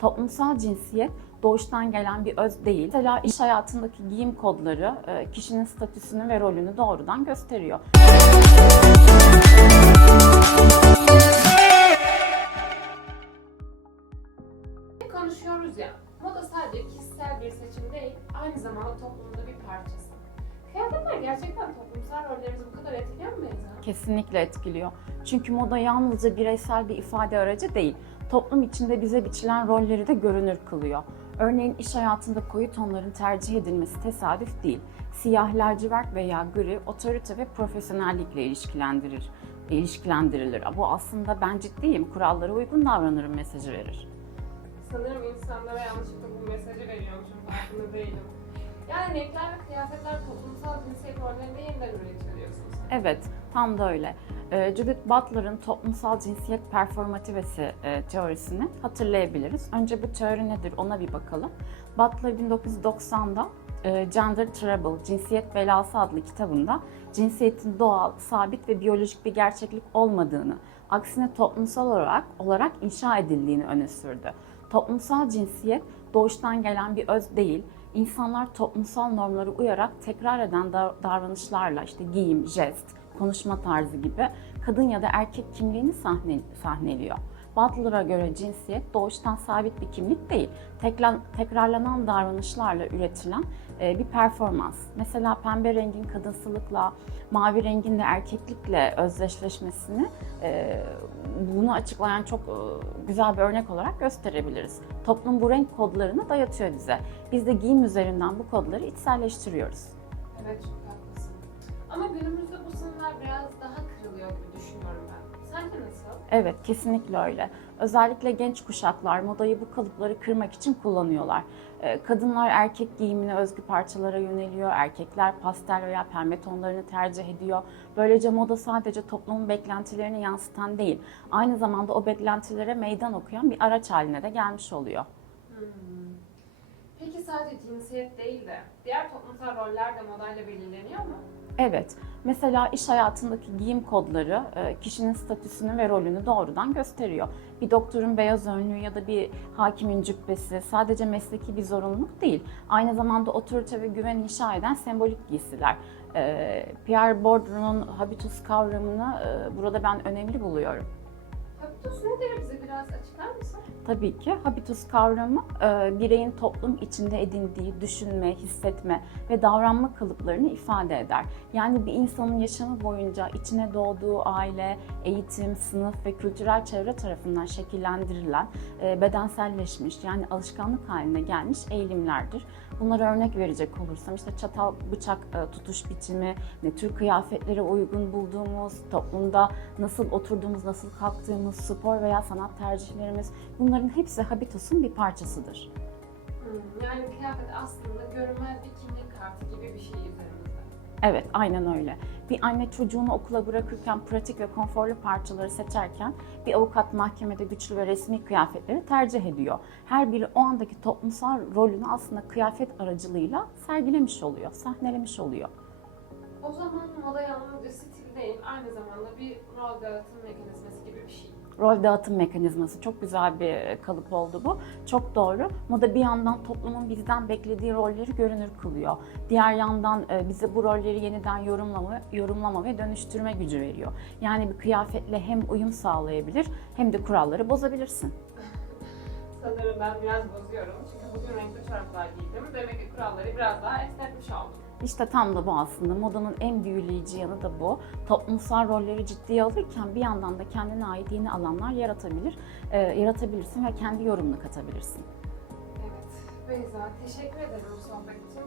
Toplumsal cinsiyet doğuştan gelen bir öz değil. Mesela iş hayatındaki giyim kodları e, kişinin statüsünü ve rolünü doğrudan gösteriyor. Konuşuyoruz ya, moda sadece kişisel bir seçim değil, aynı zamanda toplumda bir parçası. Kıyafetler gerçekten toplumsal rollerimizi bu kadar etkiliyor mu Beyza? Kesinlikle etkiliyor. Çünkü moda yalnızca bireysel bir ifade aracı değil, toplum içinde bize biçilen rolleri de görünür kılıyor. Örneğin iş hayatında koyu tonların tercih edilmesi tesadüf değil. Siyah, lacivert veya gri otorite ve profesyonellikle ilişkilendirir, ilişkilendirilir. Bu aslında ben ciddiyim, kurallara uygun davranırım mesajı verir. Sanırım insanlara yanlışlıkla bu mesajı veriyormuşum, farkında değilim. Yani renkler ve kıyafetler toplumsal cinsiyet rollerinde yeniden üretiyor diyorsunuz. Evet, tam da öyle. Ee, Judith Butler'ın toplumsal cinsiyet performativesi e, teorisini hatırlayabiliriz. Önce bu teori nedir ona bir bakalım. Butler 1990'da e, Gender Trouble, Cinsiyet Belası adlı kitabında cinsiyetin doğal, sabit ve biyolojik bir gerçeklik olmadığını, aksine toplumsal olarak olarak inşa edildiğini öne sürdü. Toplumsal cinsiyet doğuştan gelen bir öz değil, İnsanlar toplumsal normlara uyarak tekrar eden da- davranışlarla işte giyim, jest, konuşma tarzı gibi kadın ya da erkek kimliğini sahne, sahneliyor. Butler'a göre cinsiyet doğuştan sabit bir kimlik değil, tekrar, tekrarlanan davranışlarla üretilen e, bir performans. Mesela pembe rengin kadınsılıkla, mavi rengin de erkeklikle özdeşleşmesini e, bunu açıklayan çok e, güzel bir örnek olarak gösterebiliriz. Toplum bu renk kodlarını dayatıyor bize. Biz de giyim üzerinden bu kodları içselleştiriyoruz. Evet. Ama günümüzde bu sınırlar biraz daha kırılıyor gibi düşünüyorum ben. Sence nasıl? Evet, kesinlikle öyle. Özellikle genç kuşaklar modayı bu kalıpları kırmak için kullanıyorlar. Ee, Kadınlar erkek giyimine özgü parçalara yöneliyor, erkekler pastel veya pembe tonlarını tercih ediyor. Böylece moda sadece toplumun beklentilerini yansıtan değil, aynı zamanda o beklentilere meydan okuyan bir araç haline de gelmiş oluyor. Hmm. Peki sadece cinsiyet değil de diğer toplumsal roller de modayla belirleniyor mu? Evet, mesela iş hayatındaki giyim kodları e, kişinin statüsünü ve rolünü doğrudan gösteriyor. Bir doktorun beyaz önlüğü ya da bir hakimin cübbesi sadece mesleki bir zorunluluk değil. Aynı zamanda otorite ve güven inşa eden sembolik giysiler. E, Pierre Bourdieu'nun habitus kavramını e, burada ben önemli buluyorum. Habitus nedir bize biraz açıklar mısın? Tabii ki habitus kavramı e, bireyin toplum içinde edindiği düşünme, hissetme ve davranma kalıplarını ifade eder. Yani bir insanın yaşamı boyunca içine doğduğu aile, eğitim, sınıf ve kültürel çevre tarafından şekillendirilen e, bedenselleşmiş yani alışkanlık haline gelmiş eğilimlerdir. Bunlara örnek verecek olursam işte çatal bıçak e, tutuş biçimi, ne tür kıyafetlere uygun bulduğumuz, toplumda nasıl oturduğumuz, nasıl kalktığımız, spor veya sanat tercihlerimiz bunların hepsi habitusun bir parçasıdır. Hmm, Yani kıyafet aslında görünmez bir kimlik kartı gibi bir şey üzerimizde. Evet, aynen öyle. Bir anne çocuğunu okula bırakırken pratik ve konforlu parçaları seçerken bir avukat mahkemede güçlü ve resmi kıyafetleri tercih ediyor. Her biri o andaki toplumsal rolünü aslında kıyafet aracılığıyla sergilemiş oluyor, sahnelemiş oluyor. O zaman moda yalnızca stil değil, aynı zamanda bir rol dağıtım mekanizması gibi bir şey. Rol dağıtım mekanizması çok güzel bir kalıp oldu bu. Çok doğru. Moda bir yandan toplumun bizden beklediği rolleri görünür kılıyor. Diğer yandan e, bize bu rolleri yeniden yorumlama, yorumlama ve dönüştürme gücü veriyor. Yani bir kıyafetle hem uyum sağlayabilir hem de kuralları bozabilirsin. Sanırım ben biraz bozuyorum çünkü bugün renkli çoraplar giydim. Demek ki kuralları biraz daha esnetmiş oldum. İşte tam da bu aslında. Modanın en büyüleyici yanı da bu. Toplumsal rolleri ciddiye alırken bir yandan da kendine ait yeni alanlar yaratabilir, e, yaratabilirsin ve kendi yorumunu katabilirsin. Evet, Beyza teşekkür ederim sohbet için.